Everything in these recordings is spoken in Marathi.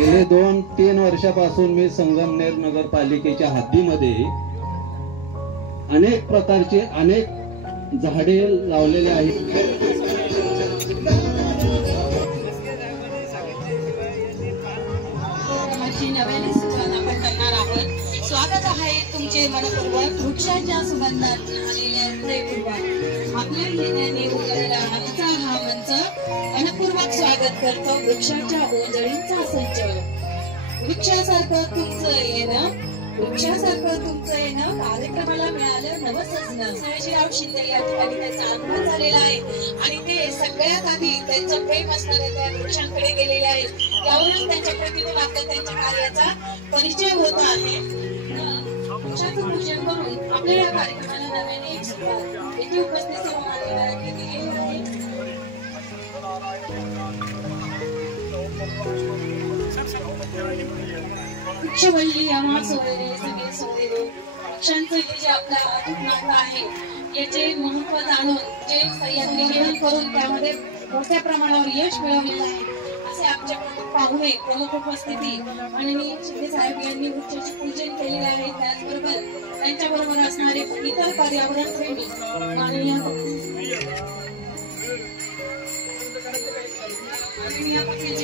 गेले 2-3 वर्षापासून मी संगमनेर नगरपालिकेच्या हद्दीमध्ये अनेक प्रकारचे अनेक झाडे लावलेले आहेत। नव्याने सुरुवात आपण करणार आहोत। स्वागत आहे तुमचे मनपूर्वक वृक्षाच्या सुगंधात आलेल्या हृदयपूर्वक आपल्या येण्याने उतरलेला आजचा हा मंच मनपूर्वक स्वागत करतो। वृक्षाच्या ओंजळींचा संच, वृक्षासारखं तुमचं येणं कार्यक्रमाला मिळालं नवसजणं। सयाजीराव शिंदे या ठिकाणी त्यांचा आगमन झालेला आहे आणि ते सगळ्यात आधी त्यांचं प्रेम असणाऱ्या त्या वृक्षांकडे गेलेले आहेत। त्यावरून त्यांच्या प्रतिदिन आपल्या त्यांच्या कार्याचा परिचय होत आहे। वृक्षाचं पूजन करून आपल्या या कार्यक्रमाला नव्याने एक सुरुवात येथे उपस्थित सर्व मान्यवरांनी दिलेली आहे। वृक्षवल्ली आम्हा सोयरे सगळे सोयरे, वृक्षांचं हे जे आपलं अतूट नातं आहे याचे महत्व जाणून जे सह्याद्री निधन करून त्यामध्ये मोठ्या प्रमाणावर यश मिळवलेलं आहे असे आमच्या प्रमुख पाहुणे प्रमुख उपस्थिती माननीय शिंदे साहेब यांनी वृक्षाचे पूजन केलेले आहे। त्याचबरोबर त्यांच्याबरोबर असणारे इतर पर्यावरण प्रेमी माननीय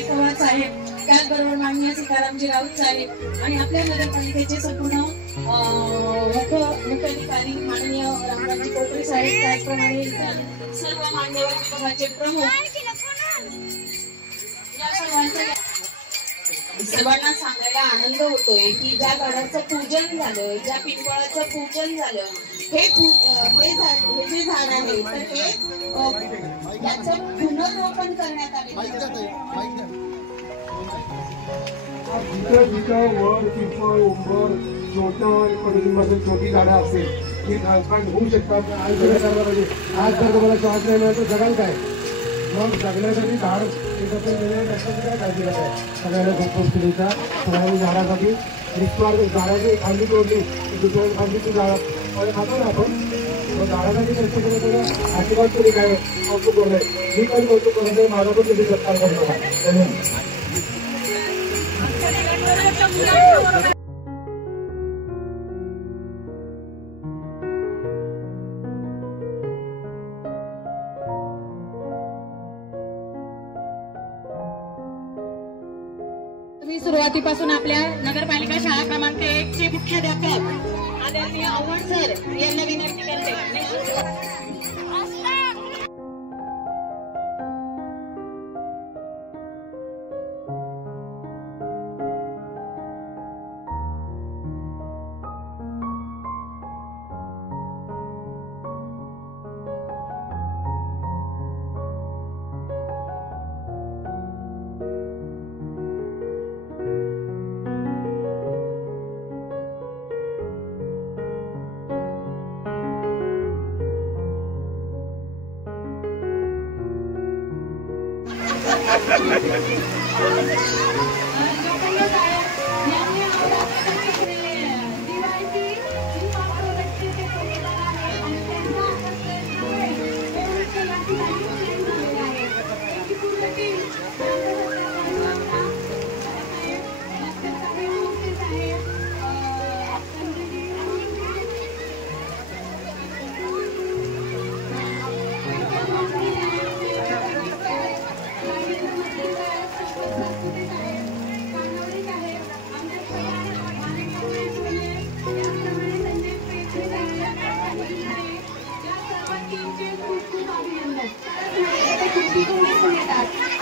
पवार साहेब, त्याचबरोबर माननीय सीतारामजी राऊत साहेब आणि आपल्या नगरपालिकेचे संपूर्ण मुख्याधिकारी माननीय रामरावजी कोटरे साहेब, त्याचप्रमाणे सर्व मान्यवर विभागाचे प्रमुख या सर्वांना सांगायला आनंद होतोय की ज्या झाडाचं पूजन झालं, ज्या पिंपळाचं पूजन झालं, हे जे झाड आहे तर हे त्याचं पुनर्रोपण करण्यात आले। वर पिंपळ उंबर छोट्या कडुलिंबाचं छोटी झाडं असेल ती ट्रान्सप्लांट होऊ शकतात। आज जर तुम्हाला श्वास नाही मिळाला तर जगाल काय? मग जगण्यासाठी झाड काय काळजी आहे सगळ्यांना उपस्थितीचा सगळ्यांनी झाडासाठी झाडाची खांदी तोडली दुसऱ्या खांदीची झाड खातो ना आपण झाडासाठी कष्ट केलं आशीर्वाद तरी काय कौतुक करत मी पण कौतुक करत आहे। माझा पण तुम्ही सत्कार करतो धन्यवाद। सुरुवातीपासून आपल्या नगरपालिका शाळा क्रमांक 1 चे मुख्याध्यापक आदरणीय आव्हाड सर यांना विनंती करते।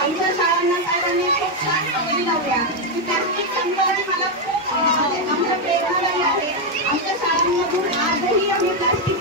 आमच्या शाळांना साहेबांनी खूप छान सवयी लावल्या की प्लास्टिक संकलन मला खूप आमच्या प्रेरणादायी आहे. आमच्या शाळांमधून आजही आम्ही प्लास्टिक